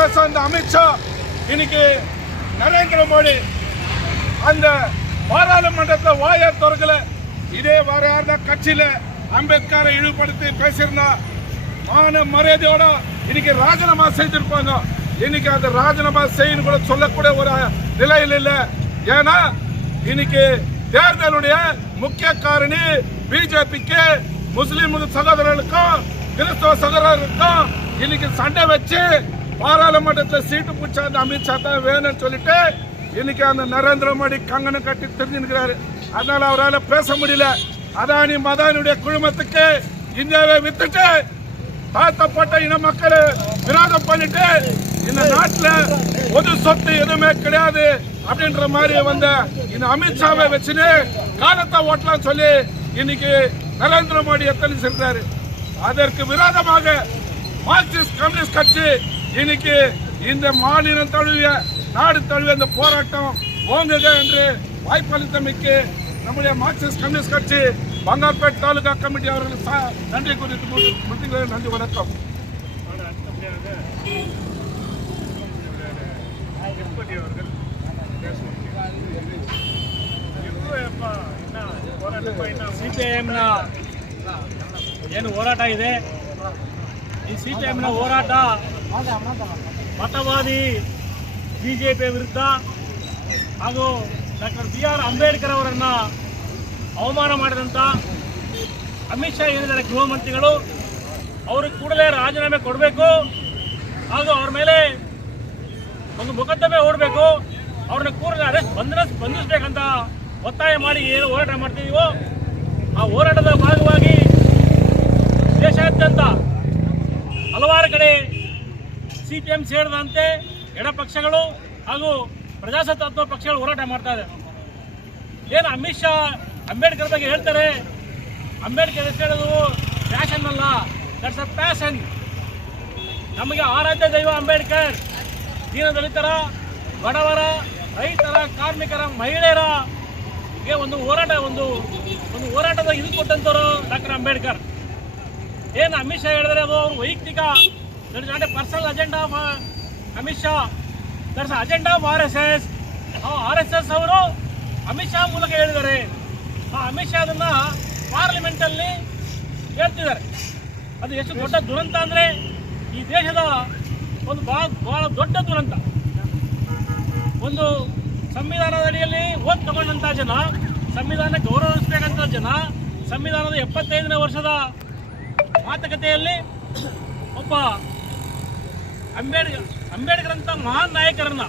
பேச அந்த அமித்ஷா இன்னைக்கு நரேந்திர மோடி அந்த பாராளுமன்றத்தில் வாயை திறக்கல. இதே வேற யாருன்னா கட்சியில அம்பேத்கரை இழிவுபடுத்தி பேசியிருந்தா மான மரியாதையோட இன்னைக்கு ராஜினாமா செய்திருப்பாங்க. இன்னைக்கு அந்த ராஜினாமா செய்யணும் கூட சொல்லக்கூடிய ஒரு நிலையில் இல்லை. ஏன்னா இன்னைக்கு தேர்தலுடைய முக்கிய காரணி பிஜேபிக்கு முஸ்லிம் சகோதரர்களுக்கும் கிறிஸ்தவ சகோதரர்களுக்கும் இன்னைக்கு சண்டை வச்சு பாராளுமன்றத்தில் சீட்டு பிடிச்ச அந்த அமித்ஷா தான் வேணும்னு சொல்லிட்டு இன்னைக்கு அந்த நரேந்திர மோடி கங்கணம் கட்டி தெரிஞ்சுக்கிறாரு. அதனால அவரால் பேச முடியல. அதானி மதானியுடைய குழுமத்துக்கு இந்தியாவை வித்துட்டு தாழ்த்தப்பட்ட இன மக்களை விரோதம் பண்ணிட்டு இந்த நாட்டில் பொது சொத்து எதுவுமே கிடையாது அப்படின்ற மாதிரி வந்த இந்த அமித்ஷாவை வச்சுன்னு காலத்தை ஓட்டலாம் சொல்லி இன்னைக்கு நரேந்திர மோடி எத்தனை சென்றாரு. அதற்கு விரோதமாக மார்க்சிஸ்ட் கம்யூனிஸ்ட் கட்சி இன்னைக்கு இந்த மாநிலம் தழுவிய நாடு தழுவிய இந்த போராட்டம் ஓங்குக என்று வாய்ப்பளித்தமைக்கு நம்முடைய மார்க்சிஸ்ட் கம்யூனிஸ்ட் கட்சி பங்கார்பேட் தாலுகா கமிட்டி அவர்களுக்கு நன்றி குறித்து நன்றி வணக்கம். ಸಿಪಿಐಎಂನ ಏನು ಹೋರಾಟ ಇದೆ, ಈ ಸಿಪಿಐಎಂನ ಹೋರಾಟ ಮತವಾದಿ ಬಿಜೆಪಿ ವಿರುದ್ಧ ಹಾಗೂ ಡಾಕ್ಟರ್ BR ಅಂಬೇಡ್ಕರ್ ಅವರನ್ನು ಅವಮಾನ ಮಾಡಿದಂಥ ಅಮಿತ್ ಶಾ ಏನಿದ್ದಾರೆ ಗೃಹ ಮಂತ್ರಿಗಳು, ಅವ್ರಿಗೆ ಕೂಡಲೇ ರಾಜೀನಾಮೆ ಕೊಡಬೇಕು ಹಾಗೂ ಅವ್ರ ಮೇಲೆ ಒಂದು ಮೊಕದ್ದಮೆ ಹೂಡಬೇಕು, ಅವ್ರನ್ನ ಕೂಡಲೇ ಬಂಧಿಸಬೇಕಂತ ಒತ್ತಾಯ ಮಾಡಿ ಏನು ಹೋರಾಟ ಮಾಡ್ತಿದ್ದೀವೋ ಆ ಹೋರಾಟದ ಭಾಗವಾಗಿ ದೇಶಾದ್ಯಂತ ಹಲವಾರು ಕಡೆ ಸಿಪಿಎಂ ಸೇರಿದಂತೆ ಎಡಪಕ್ಷಗಳು ಹಾಗೂ ಪ್ರಜಾಸತ್ತಾತ್ಮಕ ಪಕ್ಷಗಳು ಹೋರಾಟ ಮಾಡ್ತಾ ಇದೆ. ಏನು ಅಮಿತ್ ಶಾ ಅಂಬೇಡ್ಕರ್ ಬಗ್ಗೆ ಹೇಳ್ತಾರೆ, ಅಂಬೇಡ್ಕರ್ ಎಷ್ಟು ಹೇಳೋದು ಫ್ಯಾಷನ್ ಅಲ್ಲ, ದಟ್ಸ್ ಅ ಪ್ಯಾಷನ್. ನಮಗೆ ಆರಾಧ್ಯ ದೈವ ಅಂಬೇಡ್ಕರ್. ದೀನದಲಿತರ, ಬಡವರ, ರೈತರ, ಕಾರ್ಮಿಕರ, ಮಹಿಳೆಯರ ಒಂದು ಹೋರಾಟ ಒಂದು ಹೋರಾಟದ ಇದು ಕೊಟ್ಟಂತವರು ಡಾಕ್ಟರ್ ಅಂಬೇಡ್ಕರ್. ಏನು ಅಮಿತ್ ಶಾ ಹೇಳಿದ್ರೆ ಅದು ಅವರು ವೈಯಕ್ತಿಕ personal agenda of Amit Shah, that's agenda of RSS. RSS ಅವರು ಅಮಿತ್ ಶಾ ಮೂಲಕ ಹೇಳಿದ್ದಾರೆ. ಆ ಅಮಿತ್ ಶಾ ಅದನ್ನ ಪಾರ್ಲಿಮೆಂಟಲ್ಲಿ ಹೇಳ್ತಿದ್ದಾರೆ. ಅದು ಎಷ್ಟು ದೊಡ್ಡ ದುರಂತ ಅಂದರೆ ಈ ದೇಶದ ಒಂದು ಬಹಳ ದೊಡ್ಡ ದುರಂತ. ಒಂದು ಸಂವಿಧಾನದ ಅಡಿಯಲ್ಲಿ ಓದ್ ತಗೊಂಡಂಥ ಜನ, ಸಂವಿಧಾನ ಗೌರವಿಸಬೇಕಂತ ಜನ, ಸಂವಿಧಾನದ 75ನೇ ವರ್ಷದ ಮಾತುಕತೆಯಲ್ಲಿ ಒಬ್ಬ ಅಂಬೇಡ್ಕರ್ ಅಂತ ಮಹಾನ್ ನಾಯಕರನ್ನ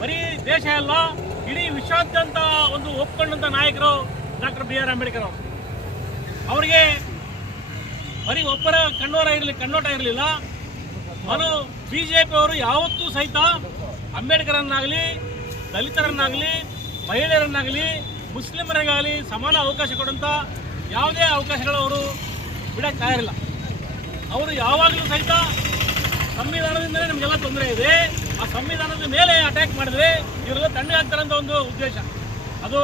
ಬರೀ ದೇಶ ಅಲ್ಲ ಇಡೀ ವಿಶ್ವಾದ್ಯಂತ ಒಂದು ಒಪ್ಕೊಂಡಂಥ ನಾಯಕರು ಡಾಕ್ಟರ್ BR ಅಂಬೇಡ್ಕರ್ ಅವರು. ಅವರಿಗೆ ಬರೀ ಒಬ್ಬರ ಕಣ್ಣೋಟ ಇರಲಿಲ್ಲ. ಬಿಜೆಪಿ ಅವರು ಯಾವತ್ತೂ ಸಹಿತ ಅಂಬೇಡ್ಕರನ್ನಾಗಲಿ, ದಲಿತರನ್ನಾಗಲಿ, ಮಹಿಳೆಯರನ್ನಾಗಲಿ, ಮುಸ್ಲಿಮರಿಗಾಗಲಿ ಸಮಾನ ಅವಕಾಶ ಕೊಡುವಂಥ ಯಾವುದೇ ಅವಕಾಶಗಳು ಅವರು ಬಿಡಕ್ಕೆ ತಯಾರಿಲ್ಲ. ಅವರು ಯಾವಾಗಲೂ ಸಹಿತ ಸಂವಿಧಾನದಿಂದಲೇ ನಮಗೆಲ್ಲ ತೊಂದರೆ ಇದೆ, ಆ ಸಂವಿಧಾನದ ಮೇಲೆ ಅಟ್ಯಾಕ್ ಮಾಡಿದ್ರೆ ಇವರೆಲ್ಲ ತಣ್ಣಗಾಗ್ತಾರಂತ ಒಂದು ಉದ್ದೇಶ. ಅದು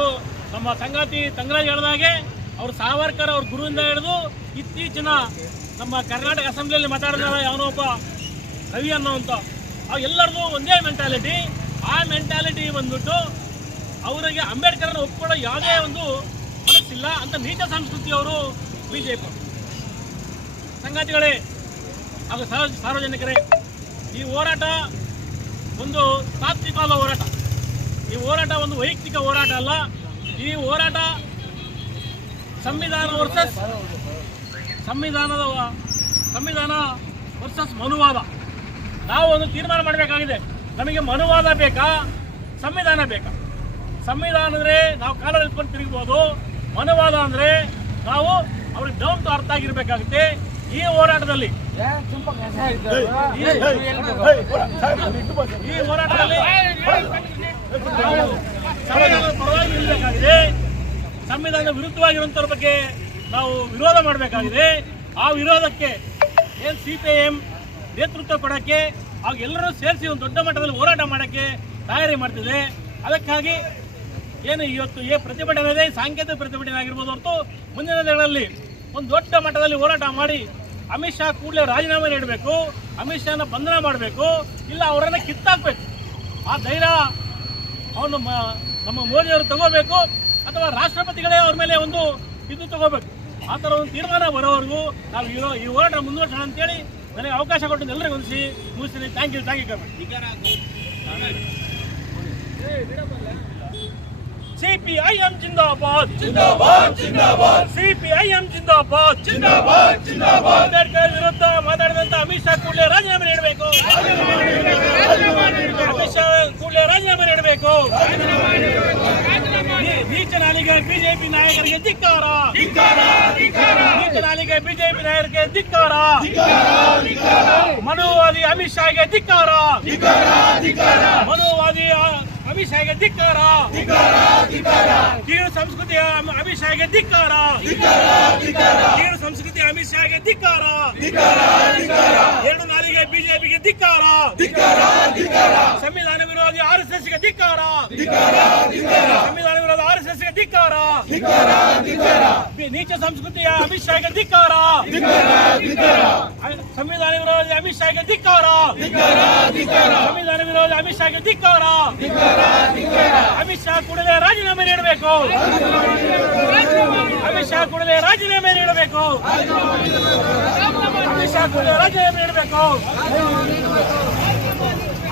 ನಮ್ಮ ಸಂಗಾತಿ ತಂಗರಾಜ್ ಹೇಳಿದಾಗೆ ಅವರು ಸಾವರ್ಕರ್ ಅವ್ರ ಗುರುವಿಂದ ಹಿಡಿದು ಇತ್ತೀಚಿನ ನಮ್ಮ ಕರ್ನಾಟಕ ಅಸೆಂಬ್ಲಿಯಲ್ಲಿ ಮಾತಾಡಿದ ಯಾವನೋ ಒಬ್ಬ ರವಿ ಅನ್ನೋವಂಥ ಎಲ್ಲರದು ಒಂದೇ ಮೆಂಟಾಲಿಟಿ. ಆ ಮೆಂಟಾಲಿಟಿ ಬಂದ್ಬಿಟ್ಟು ಅವರಿಗೆ ಅಂಬೇಡ್ಕರ್ ಒಪ್ಕೊಳ್ಳೋ ಯಾವುದೇ ಒಂದು ಮನಸ್ಸಿಲ್ಲ ಅಂತ ನೀಚ ಸಂಸ್ಕೃತಿಯವರು ಬಿಜೆಪಿ. ಸಂಗಾತಿಗಳೇ ಹಾಗೂ ಸಾರ್ವಜನಿಕರೇ, ಈ ಹೋರಾಟ ಒಂದು ತಾತ್ವಿಕವಾದ ಹೋರಾಟ. ಈ ಹೋರಾಟ ಒಂದು ವೈಯಕ್ತಿಕ ಹೋರಾಟ ಅಲ್ಲ. ಈ ಹೋರಾಟ ಸಂವಿಧಾನ ವರ್ಸಸ್ ಮನುವಾದ. ನಾವು ಒಂದು ತೀರ್ಮಾನ ಮಾಡಬೇಕಾಗಿದೆ. ನಮಗೆ ಮನುವಾದ ಬೇಕಾ, ಸಂವಿಧಾನ ಬೇಕಾ? ಸಂವಿಧಾನ ಅಂದರೆ ನಾವು ಕಾಲಲ್ಲಿ ಇಟ್ಕೊಂಡು ತಿರುಗಬಹುದು. ಮನುವಾದ ಅಂದರೆ ನಾವು ಅವ್ರಿಗೆ ಡೌನ್ ಟು ಅರ್ಥ ಆಗಿರ್ಬೇಕಾಗುತ್ತೆ. ಈ ಹೋರಾಟದಲ್ಲಿ ಪರವಾಗಿ ನಿಲ್ಲಬೇಕಾಗಿದೆ. ಸಂವಿಧಾನದ ವಿರುದ್ಧವಾಗಿರುವಂಥವ್ರ ಬಗ್ಗೆ ನಾವು ವಿರೋಧ ಮಾಡಬೇಕಾಗಿದೆ. ಆ ವಿರೋಧಕ್ಕೆ ಏನು ಸಿಪಿಐಎಂ ನೇತೃತ್ವ ಕೊಡೋಕ್ಕೆ ಹಾಗೂ ಎಲ್ಲರೂ ಸೇರಿಸಿ ಒಂದು ದೊಡ್ಡ ಮಟ್ಟದಲ್ಲಿ ಹೋರಾಟ ಮಾಡೋಕ್ಕೆ ತಯಾರಿ ಮಾಡ್ತಿದೆ. ಅದಕ್ಕಾಗಿ ಏನು ಇವತ್ತು ಪ್ರತಿಭಟನೆ ಇದೆ, ಸಾಂಕೇತಿಕ ಪ್ರತಿಭಟನೆ ಆಗಿರ್ಬೋದು ಹೊರತು ಮುಂದಿನ ದಿನಗಳಲ್ಲಿ ಒಂದು ದೊಡ್ಡ ಮಟ್ಟದಲ್ಲಿ ಹೋರಾಟ ಮಾಡಿ ಅಮಿತ್ ಶಾ ಕೂಡಲೇ ರಾಜೀನಾಮೆ ನೀಡಬೇಕು. ಅಮಿತ್ ಶಾನ ಬಂಧನ ಮಾಡಬೇಕು, ಇಲ್ಲ ಅವರನ್ನ ಕಿತ್ತಾಕ್ಬೇಕು. ಆ ಧೈರ್ಯ ಅವನು ನಮ್ಮ ಮೋದಿಯವರು ತಗೋಬೇಕು, ಅಥವಾ ರಾಷ್ಟ್ರಪತಿಗಳೇ ಅವ್ರ ಮೇಲೆ ಒಂದು ಇದು ತಗೋಬೇಕು. ಆ ಥರ ಒಂದು ತೀರ್ಮಾನ ಬರೋವರೆಗೂ ನಾವು ಈ ಹೋರಾಟ ಮುಂದುವರ್ಸೋಣ ಅಂತೇಳಿ ನನಗೆ ಅವಕಾಶ ಕೊಟ್ಟು ಎಲ್ಲರಿಗೂ ಹೊಂದಿಸಿ ಮುಗಿಸ್ತೀನಿ. ಥ್ಯಾಂಕ್ ಯು CPIM जिंदाबाद जिंदाबाद जिंदाबाद CPIM जिंदाबाद जिंदाबाद जिंदाबाद ಅಂಬೇಡ್ಕರ್ ವಿರುದ್ಧ ಮಾತಾಡಿದಂತ ಅಮಿತ್ ಶಾ ಕೂಡಲೇ ರಾಜೀನಾಮೆ ನೀಡಬೇಕು. ಅಮಿತ್ ಶಾ ಕೂಡಲೇ ರಾಜೀನಾಮೆ ನೀಡಬೇಕು. ನೀಚ ನಾಲಿಗೆ ಬಿಜೆಪಿ ನಾಯಕರಿಗೆ ಧಿಕ್ಕಾರ. ನೀಚ ನಾಲಿಗೆ ಬಿಜೆಪಿ ನಾಯಕರಿಗೆ ಧಿಕ್ಕಾರ. ಮನುವಾದಿ ಅಮಿತ್ ಶಾಗೆ ಧಿಕ್ಕಾರ. ಮನುವಾದಿ ಅಮಿತ್ ಶಾಗೆ ಧಿಕ್ಕಾರ. ಕೀಳು ಸಂಸ್ಕೃತಿಯ ಅಮಿತ್ ಶಾಗೆ ಧಿಕ್ಕಾರ. ಕೀಳು ಸಂಸ್ಕೃತಿಯ ಅಮಿತ್ ಶಾಗೆ ಧಿಕ್ಕಾರ. ಎರಡು ನಾಲಿಗೆ ಬಿಜೆಪಿಗೆ ಧಿಕ್ಕಾರ. ಸಂವಿಧಾನ ವಿರೋಧಿ RSS ಗೆ ಧಿಕ್ಕಾರ. ಸಂವಿಧಾನ ವಿರೋಧ RSS ಗೆ ಧಿಕ್ಕಾರ. ನೀಚ ಸಂಸ್ಕೃತಿಯ ಅಮಿತ್ ಶಾಗೆ ಧಿಕ್ಕಾರ. ಸಂವಿಧಾನ ವಿರೋಧಿ ಅಮಿತ್ ಶಾಗೆ ಧಿಕ್ಕಾರ. ಸಂವಿಧಾನ ವಿರೋಧಿ ಅಮಿತ್ ಶಾಗೆ ಧಿಕ್ಕಾರ. ಅಮಿತ್ ಶಾ ಕೂಡಲೇ ರಾಜೀನಾಮೆ ನೀಡಬೇಕು. ಅಮಿತ್ ಶಾ ಕೂಡಲೇ ರಾಜೀನಾಮೆ ನೀಡಬೇಕು. ಅಮಿತ್ ಶಾ ಕೂಡಲೇ ರಾಜೀನಾಮೆ ನೀಡಬೇಕು.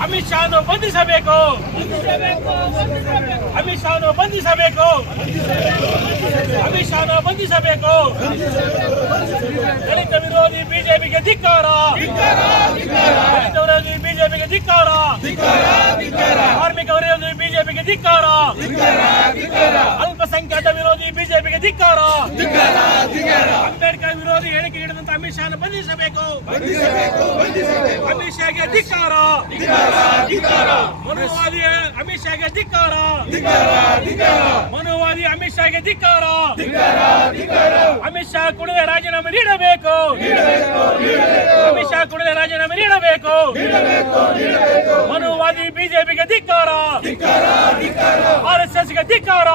ಅಮಿತ್ ಶಾನು ಬಂಧಿಸಬೇಕು. ಅಮಿತ್ ಶಾನು ಬಂಧಿಸಬೇಕು. ಅಮಿತ್ ಶಾನು ಬಂಧಿಸಬೇಕು. ದಲಿತ ವಿರೋಧಿ ಬಿಜೆಪಿಗೆ ಧಿಕ್ಕಾರ. ದಲಿತ ವಿರೋಧಿ ಬಿಜೆಪಿಗೆ ಧಿಕ್ಕಾರ. ಕಾರ್ಮಿಕ ವಿರೋಧಿ ಬಿಜೆಪಿಗೆ ಧಿಕ್ಕಾರ. ಅಲ್ಪಸಂಖ್ಯಾತ ವಿರೋಧಿ ಬಿಜೆಪಿಗೆ ಧಿಕ್ಕಾರ. ಅಂಬೇಡ್ಕರ್ ವಿರೋಧಿ ಹೇಳಿಕೆ ನೀಡಿದಂತ ಅಮಿತ್ ಶಾನ ಬಂಧಿಸಬೇಕು. ಅಮಿತ್ ಶಾಗೆ ಧಿಕ್ಕಾರ. ಮನುವಾದಿ ಅಮಿತ್ ಶಾಗೆ ಧಿಕ್ಕಾರ. ಮನುವಾದಿ ಅಮಿತ್ ಶಾಗೆ ಧಿಕ್ಕಾರ. ಅಮಿತ್ ಶಾ ಕೂಡಲೇ ರಾಜೀನಾಮೆ ನೀಡಬೇಕು. ಅಮಿತ್ ಶಾ ಕೂಡಲೇ ರಾಜೀನಾಮೆ ನೀಡಬೇಕು. ಮನುವಾದಿ ಬಿಜೆಪಿಗೆ ಧಿಕ್ಕಾರ. RSS ಗೆ ಧಿಕ್ಕಾರ.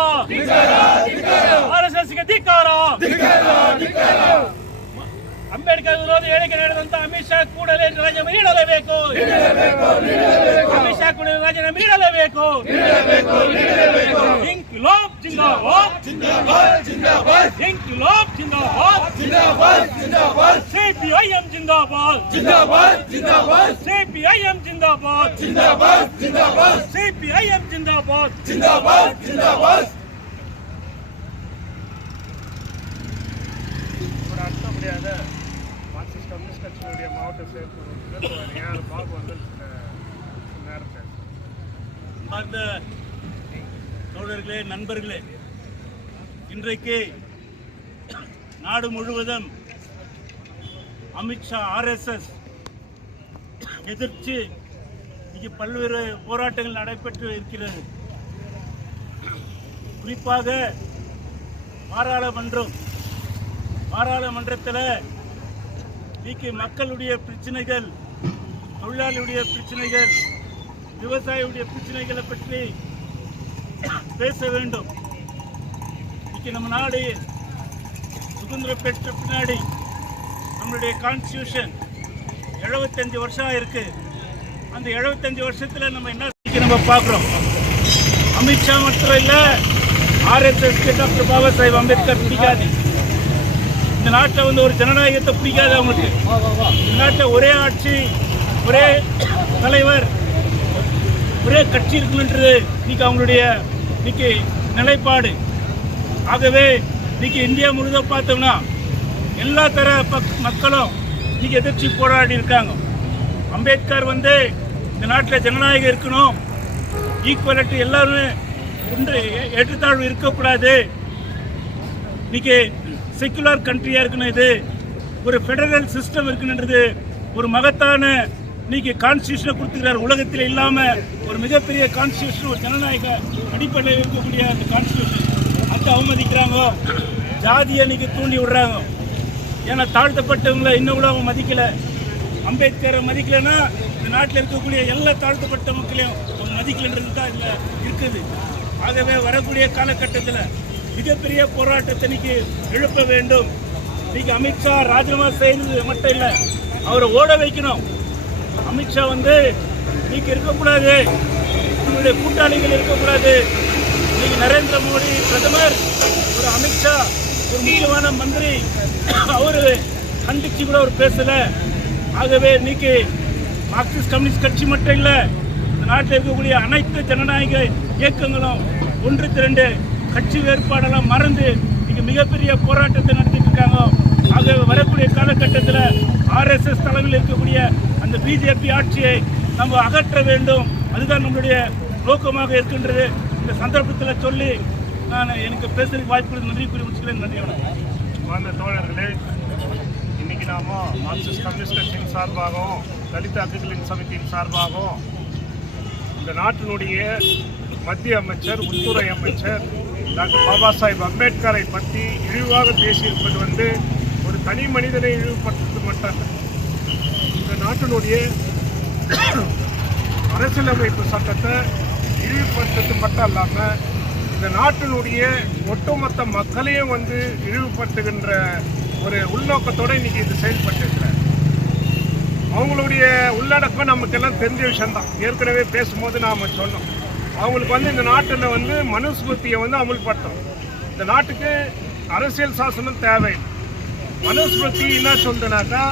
RSS ಗೆ ಧಿಕ್ಕಾರ. ಅಂಬೇಡ್ಕರ್ ವಿರೋಧಿ ಹೇಳಿಕೆ ನೀಡಿದಂತ ಅಮಿತ್ ಶಾ ಕೂಡಲೇ ರಾಜೀನಾಮೆ ನೀಡಲೇಬೇಕು. ಅಮಿತ್ ಶಾ ಕೂಡಲೇ ರಾಜೀನಾಮೆ ನೀಡಲೇಬೇಕು. ಇನ್ಕ್ಲಾಬ್ ಜಿಂದಾಬಾದ್ ಜಿಂದಾಬಾದ್ ಇನ್ಕ್ಲಾಬ್ ಜಿಂದಾಬಾದ್ ಜಿಂದಾಬಾದ್ ಜಿಂದಾಬಾದ್ CPIM ಜಿಂದಾಬಾದ್ ಜಿಂದಾಬಾದ್ ಜಿಂದಾಬಾದ್ CPIM ಜಿಂದಾಬಾದ್ ಜಿಂದಾಬಾದ್ ಜಿಂದಾಬಾದ್ CPIM ಜಿಂದಾಬಾದ್ ಜಿಂದಾಬಾದ್ ಜಿಂದಾಬಾದ್. அடுத்த முடியாத மார்க்சிஸ்ட் கம்யூனிஸ்ட் கட்சியினுடைய மாவட்ட செயற்குழு யார் பாபு வந்து நேரத்தை தோழர்களே, நண்பர்களே, இன்றைக்கு நாடு முழுவதும் அமித்ஷா RSS எதிர்த்து இங்கு பல்வேறு போராட்டங்கள் நடைபெற்று இருக்கிறது. குறிப்பாக பாராளுமன்றத்தில் இன்னைக்கு மக்களுடைய பிரச்சனைகள், தொழிலாளியுடைய பிரச்சனைகள், விவசாயியுடைய பிரச்சனைகளை பற்றி பேச வேண்டும். இன்னைக்கு நம்ம நாடு சுதந்திரம் பெற்ற பின்னாடி நம்மளுடைய கான்ஸ்டியூஷன் 75 வருஷம் இருக்கு. அந்த 75 வருஷத்துல நம்ம என்ன பார்க்குறோம். அமித்ஷா மட்டும் இல்லை, RSS டாக்டர் பாபா சாஹேப் அம்பேத்கர் பிடிக்காது. இந்த நாட்டில் வந்து ஒரு ஜனநாயகத்தை பிடிக்காது அவங்களுக்கு. இந்த நாட்டில் ஒரே ஆட்சி, ஒரே தலைவர், ஒரே கட்சி இருக்கணுன்றது இன்னைக்கு அவங்களுடைய இன்னைக்கு நிலைப்பாடு. ஆகவே இன்னைக்கு இந்தியா முழுவதும் பார்த்தோம்னா எல்லா தர மக்களும் இன்னைக்கு எதிர்த்து போராடி இருக்காங்க. அம்பேத்கர் வந்து இந்த நாட்டில் ஜனநாயகம் இருக்கணும், ஈக்குவலிட்டி எல்லாருமே ஒன்று, ஏற்றத்தாழ்வு இருக்கக்கூடாது, இன்னைக்கு செக்குலர் கண்ட்ரியாக இருக்கணும், இது ஒரு ஃபெடரல் சிஸ்டம் இருக்குன்றது ஒரு மகத்தான இன்னைக்கு கான்ஸ்டியூஷனை கொடுத்துக்கிறார். உலகத்தில் இல்லாமல் ஒரு மிகப்பெரிய கான்ஸ்டியூஷன், ஒரு ஜனநாயக அடிப்படையில் இருக்கக்கூடிய அந்த கான்ஸ்டியூஷன் அதை அவமதிக்கிறாங்க. ஜாதியை இன்னைக்கு தூண்டி விடுறாங்க. ஏன்னா தாழ்த்தப்பட்டவங்களை இன்னும் கூட அவங்க மதிக்கலை. அம்பேத்கரை மதிக்கலைன்னா இந்த நாட்டில் இருக்கக்கூடிய எல்லா தாழ்த்தப்பட்ட மக்களையும் அவங்க மதிக்கலைன்றது தான் இதில் இருக்குது. ஆகவே வரக்கூடிய காலகட்டத்தில் மிகப்பெரிய போராட்டத்தை இன்னைக்கு எழுப்ப வேண்டும். இன்னைக்கு அமித்ஷா ராஜினாமா செய்யறது மட்டும் இல்லை, அவரை ஓட வைக்கணும். அமித்ஷா வந்து நீங்க இருக்கக்கூடாது, உங்களுடைய கூட்டாளிகள் இருக்கக்கூடாது. இன்னைக்கு நரேந்திர மோடி பிரதமர், ஒரு அமித்ஷா ஒரு முக்கியமான மந்திரி, அவரு கண்டிச்சு கூட அவர் பேசல. ஆகவே இன்னைக்கு மார்க்சிஸ்ட் கம்யூனிஸ்ட் கட்சி மட்டும் இல்லை, இந்த நாட்டில் இருக்கக்கூடிய அனைத்து ஜனநாயக இயக்கங்களும் ஒன்று திரண்டு கட்சி வேறுபாடெல்லாம் மறந்து இன்னைக்கு மிகப்பெரிய போராட்டத்தை நடத்திட்டு இருக்காங்க. ஆகவே வரக்கூடிய காலகட்டத்தில் RSS தலைமையில் இருக்கக்கூடிய அந்த பிஜேபி ஆட்சியை நம்ம அகற்ற வேண்டும். அதுதான் நம்மளுடைய நோக்கமாக இருக்கின்றது. இந்த சந்தர்ப்பத்தில் சொல்லி நான் எனக்கு பேசுறதுக்கு வாய்ப்பு நன்றி கூறி முடிச்சுக்கிறேன். நன்றி வணக்கம். தோழர்களே, இன்னைக்கு நாம மார்க்சிஸ்ட் கம்யூனிஸ்ட் கட்சியின் சார்பாகவும் தலித் அபிவிருத்தி சமிதியின் சார்பாகவும் இந்த நாட்டினுடைய மத்திய அமைச்சர், உள்துறை அமைச்சர் டாக்டர் பாபா சாஹிப் அம்பேத்கரை பற்றி இழிவாக பேசியிருப்பது வந்து ஒரு தனி மனிதனை இழிவுபடுத்துவது மட்டும் இந்த நாட்டினுடைய அரசியலமைப்பு சட்டத்தை இழிவுபடுத்துறது மட்டும் இல்லாமல் இந்த நாட்டினுடைய ஒட்டுமொத்த மக்களையும் வந்து இழிவுபடுத்துகின்ற ஒரு உள்நோக்கத்தோடு இன்னைக்கு இது செயல்பட்டு அவங்களுடைய உள்ளடக்கம் நமக்கெல்லாம் தெரிஞ்ச விஷயம்தான். ஏற்கனவே பேசும்போது நாம் சொன்னோம், அவங்களுக்கு வந்து இந்த நாட்டில் வந்து மனுஸ்மிருதியை வந்து அமுல்படுத்தணும். இந்த நாட்டுக்கு அரசியல் சாசனம் தேவை. மனுஸ்மிருதி என்ன சொல்றதுனாக்கா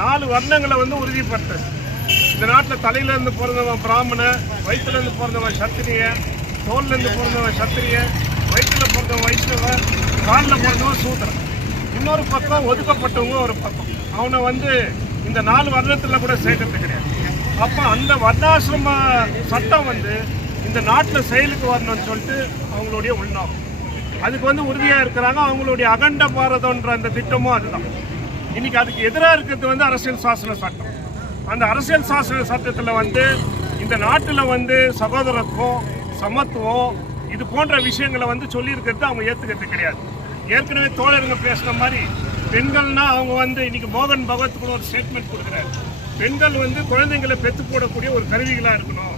4 வர்ணங்களை வந்து உறுதிப்படுத்துது. இந்த நாட்டில் தலையிலேருந்து பிறந்தவன் பிராமண, வயிற்றுலேருந்து பிறந்தவன் சத்திரிய, தோல்லேருந்து பிறந்தவன் சத்திரிய, வயிற்றில் பிறந்தவன் வைஷ்ணவன், காலில் பிறந்தவன் சூத்திரன். இன்னொரு பக்கம் ஒதுக்கப்பட்டவங்க ஒரு பக்கம். அவனை வந்து இந்த 4 வர்ணத்தில் கூட சேர்க்கறது கிடையாது. அப்போ அந்த வர்ணாசிரம சட்டம் வந்து இந்த நாட்டில் செயலுக்கு வரணும்னு சொல்லிட்டு அவங்களுடைய உள்நோக்கம். அதுக்கு வந்து உறுதியாக இருக்கிறாங்க. அவங்களுடைய அகண்ட பாரதம்ன்ற அந்த திட்டமும் அதுதான். இன்னைக்கு அதுக்கு எதிராக இருக்கிறது வந்து அரசியல் சாசன சட்டம். அந்த அரசியல் சாசன சட்டத்தில் வந்து இந்த நாட்டில் வந்து சகோதரத்துவம், சமத்துவம், இது போன்ற விஷயங்களை வந்து சொல்லியிருக்கிறது அவங்க ஏற்றுக்கிறது கிடையாது. ஏற்கனவே தோழருங்க பேசுன மாதிரி பெண்கள்னா அவங்க வந்து இன்னைக்கு மோகன் பகவத்துக்கு ஒரு ஸ்டேட்மெண்ட் கொடுக்குறாரு. பெண்கள் வந்து குழந்தைங்களை பெற்று போடக்கூடிய ஒரு கருவிகளாக இருக்கணும்.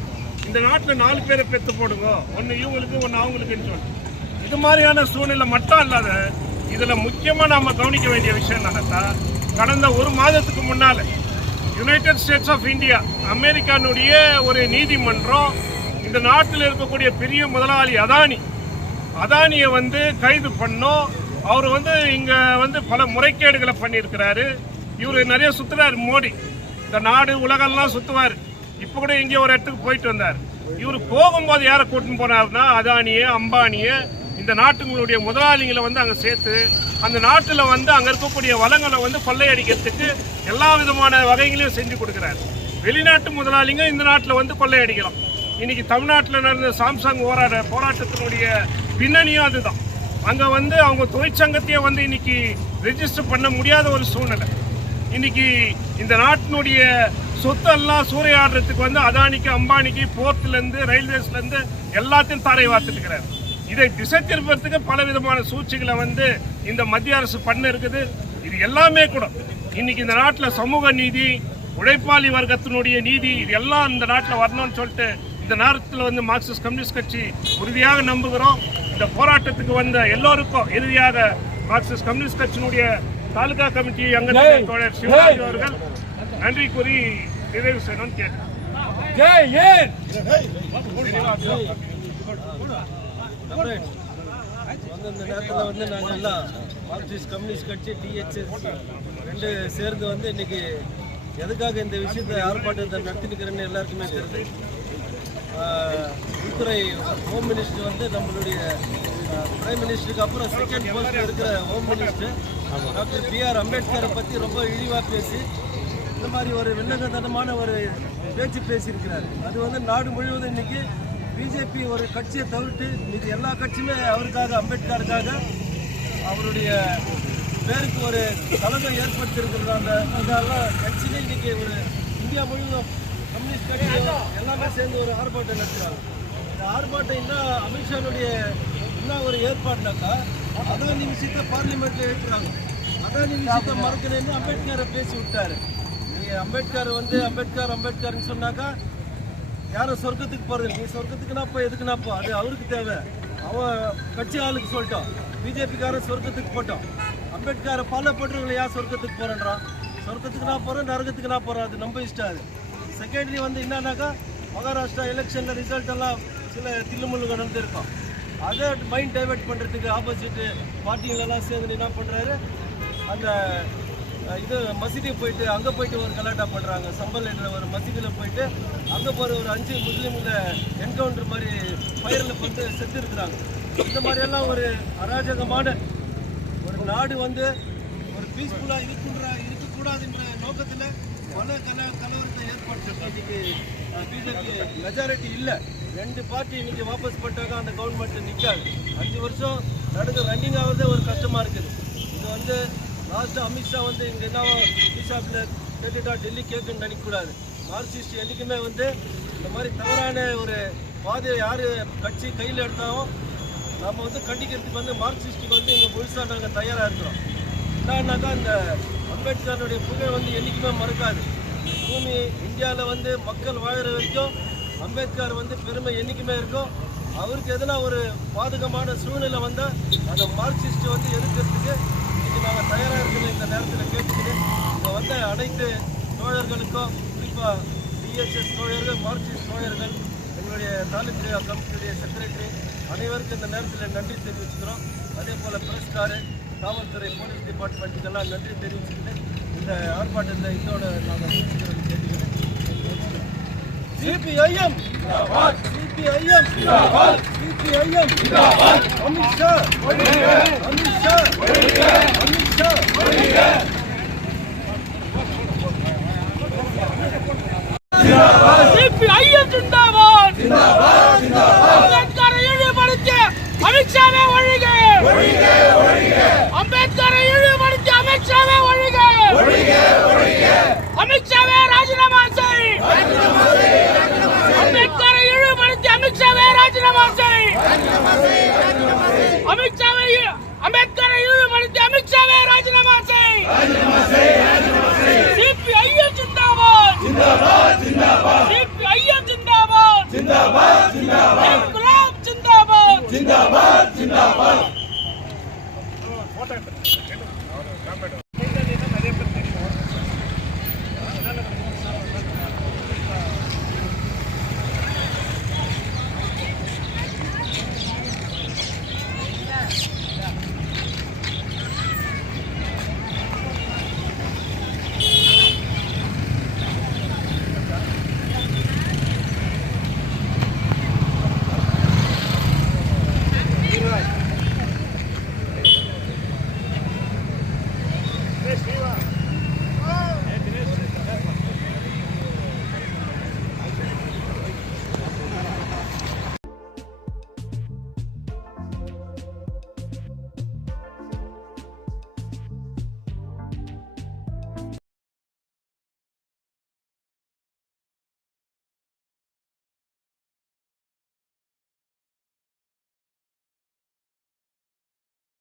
இந்த நாட்டில் 4 பேரை பெற்று போடுங்க, ஒன்று இவங்களுக்கு ஒன்று அவங்களுக்குன்னு சொல்லி. இது மாதிரியான சூழ்நிலை மட்டும் இல்லாத இதில் முக்கியமாக நாம் கவனிக்க வேண்டிய விஷயம் என்னன்னா, கடந்த 1 மாதத்துக்கு முன்னால் யுனைடெட் ஸ்டேட்ஸ் ஆஃப் இந்தியா, அமெரிக்கானுடைய ஒரு நீதிமன்றம் இந்த நாட்டில் இருக்கக்கூடிய பெரிய முதலாளி அதானியை வந்து கைது பண்ணோம். அவர் வந்து இங்கே வந்து பல முறைகேடுகளை பண்ணியிருக்கிறாரு. இவர் நிறைய சுற்றுறாரு. மோடி இந்த நாடு உலகெல்லாம் சுற்றுவார். இப்போ கூட இங்கே ஒரு இடத்துக்கு போயிட்டு வந்தார். இவர் போகும்போது யாரை கூட்டின்னு போனார்னா அதானியை, அம்பானியை, இந்த நாட்டுங்களுடைய முதலாளிகளை வந்து அங்கே சேர்த்து அந்த நாட்டில் வந்து அங்கே இருக்கக்கூடிய வளங்களை வந்து கொள்ளையடிக்கிறதுக்கு எல்லா விதமான வகைகளையும் செஞ்சு கொடுக்குறாரு. வெளிநாட்டு முதலாளிங்க இந்த நாட்டில் வந்து கொள்ளையடிக்கலாம். இன்னைக்கு தமிழ்நாட்டில் நடந்த சாம்சங் போராட்டத்தினுடைய பின்னணியும் அதுதான். அங்கே வந்து அவங்க தொழிற்சங்கத்தையே வந்து இன்னைக்கு ரெஜிஸ்டர் பண்ண முடியாத ஒரு சூழ்நிலை. இன்னைக்கு இந்த நாட்டினுடைய சொத்தெல்லாம் சூறையாடுறதுக்கு வந்து அதானிக்கு, அம்பானிக்கு, போர்ட்லேருந்து, ரயில்வேஸ்லேருந்து எல்லாத்தையும் தாரை வார்த்துட்டுக்கிறார். இதை திசை திருப்பறதுக்கு பல விதமான சூழ்ச்சிகளை வந்து இந்த மத்திய அரசு பண்ண இருக்குது. இது எல்லாமே கூட இன்னைக்கு இந்த நாட்டில் சமூக நீதி, உழைப்பாளி வர்க்கத்தினுடைய நீதி, இது எல்லாம் இந்த நாட்டில் வரணும்னு சொல்லிட்டு இந்த நேரத்தில் வந்து மார்க்சிஸ்ட் கம்யூனிஸ்ட் கட்சி உறுதியாக நம்புகிறோம். இந்த போராட்டத்துக்கு வந்த எல்லோருக்கும் இறுதியாக மார்க்சிஸ்ட் கம்யூனிஸ்ட் கட்சியினுடைய தாலுகா கமிட்டி அங்கத்தினர் தோழர் சிவராஜ் அவர்கள் நன்றி கூறி நிறைவு செய்யணும்னு கேட்டேன். இந்த நேரத்தில் வந்து நாங்கள் எல்லாம் மார்க்சிஸ்ட் கம்யூனிஸ்ட் கட்சி, டிஎச்எஸ் 2 சேர்ந்து வந்து இன்னைக்கு எதுக்காக இந்த விஷயத்தை ஆர்ப்பாட்டத்தை நடத்தினுக்கிறேன்னு எல்லாருக்குமே தெரியுது. உள்துறை ஹோம் மினிஸ்டர் வந்து நம்மளுடைய பிரைம் மினிஸ்டருக்கு அப்புறம் செகண்ட் போஸ்ட் இருக்கிற ஹோம் மினிஸ்டர் டாக்டர் B.R. அம்பேத்கரை பற்றி ரொம்ப இழிவாக பேசி இந்த மாதிரி ஒரு வில்லங்கத்தனமான ஒரு பேச்சு பேசியிருக்கிறார். அது வந்து நாடு முழுவதும் இன்னைக்கு பிஜேபி ஒரு கட்சியை தவிர்த்து இன்னைக்கு எல்லா கட்சியுமே அவருக்காக, அம்பேத்கருக்காக அவருடைய பேருக்கு ஒரு கலகம் ஏற்படுத்தியிருக்கிறது. அதெல்லாம் கட்சியிலே இன்னைக்கு ஒரு இந்தியா முழுவதும் கம்யூனிஸ்ட் கட்சி எல்லாமே சேர்ந்து ஒரு ஆர்ப்பாட்டம் நடத்துகிறாங்க. இந்த ஆர்ப்பாட்டம் என்ன அமித்ஷானுடைய என்ன ஒரு ஏற்பாடுனாக்கா, அதானி விஷயத்தை பார்லிமெண்ட்ல ஏற்றுறாங்க. அதானி விஷயத்தை மறக்கணும்னு அம்பேத்கரை பேசி விட்டாரு. நீங்கள் அம்பேத்கர் வந்து அம்பேத்கர்னு சொன்னாக்கா யாரும் சொர்க்கத்துக்கு போகிறது, நீ சொர்க்கத்துக்குனாப்போ எதுக்குனாப்போ அது அவருக்கு தேவை. அவன் கட்சி ஆளுக்கு சொல்லிட்டோம், பிஜேபிக்காரன் சொர்க்கத்துக்கு போட்டோம். அம்பேத்கரை ஃபாலோ பண்ணுறவங்களை யார் சொர்க்கத்துக்கு போகிறேன்றான்? சொர்க்கத்துக்கு நான் போகிறேன், நரகத்துக்கு நான் போகிறேன், அது நம்ம இஷ்டம். அது செகண்டரி வந்து என்னன்னாக்கா மகாராஷ்டிரா எலெக்ஷனில் ரிசல்ட் எல்லாம் சில தில்லுமுள்ளு நடந்திருக்கும். அதை மைண்ட் டைவெர்ட் பண்ணுறதுக்கு ஆப்போசிட் பார்ட்டிங்களெல்லாம் சேர்ந்து என்ன பண்ணுறாரு, அந்த இது மசீதி போயிட்டு அங்கே போயிட்டு ஒரு கலாட்டா பண்ணுறாங்க. சம்பல் என்ற ஒரு மசீதியில் போயிட்டு அங்கே போகிற ஒரு 5 முஸ்லீம்ல என்கவுண்டர் மாதிரி ஃபயரில் வந்து செத்து இருக்கிறாங்க. இந்த மாதிரியெல்லாம் ஒரு அராஜகமான ஒரு நாடு வந்து ஒரு பீஸ்ஃபுல்லாக இருக்கக்கூடாதுன்ற நோக்கத்தில் பல கலவரத்தை ஏற்படுத்திருக்கு. இன்னைக்கு பிஜேபி மெஜாரிட்டி இல்லை, 2 பார்ட்டி இன்னைக்கு வாபஸ் பண்ணிட்டாங்க. அந்த கவர்மெண்ட் நிற்காது. 5 வருஷம் ரன்னிங் ஆகுறதே ஒரு கஷ்டமாக இருக்குது. இது வந்து லாஸ்ட்டு அமித்ஷா வந்து இங்கே என்ன பிஷாப்பில் கேட்டுட்டா டெல்லி கேட்குன்னு நினைக்கக்கூடாது. மார்க்சிஸ்ட் என்றைக்குமே வந்து இந்த மாதிரி தவறான ஒரு பாதையை யார் கட்சி கையில் எடுத்தாலும் நம்ம வந்து கண்டிக்கிறதுக்கு வந்து மார்க்சிஸ்ட்டுக்கு வந்து இங்கே முழுசாக நாங்கள் தயாராக இருக்கிறோம். என்னன்னாக்கா இந்த அம்பேத்கருடைய புகழ் வந்து என்றைக்குமே மறக்காது. பூமி இந்தியாவில் வந்து மக்கள் வாழ்கிற வரைக்கும் அம்பேத்கர் வந்து பெருமை என்றைக்குமே இருக்கும். அவருக்கு எதனா ஒரு பாதகமான சூழ்நிலை வந்தால் அந்த மார்க்சிஸ்ட்டை வந்து எதிர்க்கிறதுக்கு இன்றைக்கி நாங்கள் தயாராக இருக்கிற இந்த நேரத்தில் கேட்டுக்கிட்டு இங்கே வந்த அனைத்து தோழர்களுக்கும், குறிப்பாக டிஎஸ்எஸ் தோழர்கள், மார்க்சிஸ்ட் தோழர்கள், எங்களுடைய தாலுக்கு கமிட்டியுடைய செக்ரட்டரி அனைவருக்கும் இந்த நேரத்தில் நன்றி தெரிவிச்சுக்கிறோம். அதே போல் பிரஸ்காரு, காவல்துறை, போலீஸ் டிபார்ட்மெண்ட்டுக்கெல்லாம் நன்றி தெரிவிச்சுக்கிட்டு இந்த ஆர்ப்பாட்டத்தை இதோட நாங்கள் முடிச்சுக்கிறது கேட்டுக்கிறேன். CPIM CPIM CPIM Amit Shah Amit Shah Amit Shah CPIM zindabad அம்பேத்கரை இழிவுபடுத்தி அமித்ஷாவே ஒழிக, அம்பேத்கரை இழிவுபடுத்தி அமித்ஷாவே ஒழிக, அமித்ஷாவே ராஜினாமா செய், அம்பேத்கரை இழிவுபடுத்தி அமித்ஷாவே ராஜினாமா செய், அம்பேத்கரை இழிவுபடுத்தி அமித்ஷாவே ராஜினாமா செய். CPIM zindabad CPIM zindabad Inquilab zindabad. Photo எடுத்து நிறைய பேர் தெரியும். ஸ்ரீவா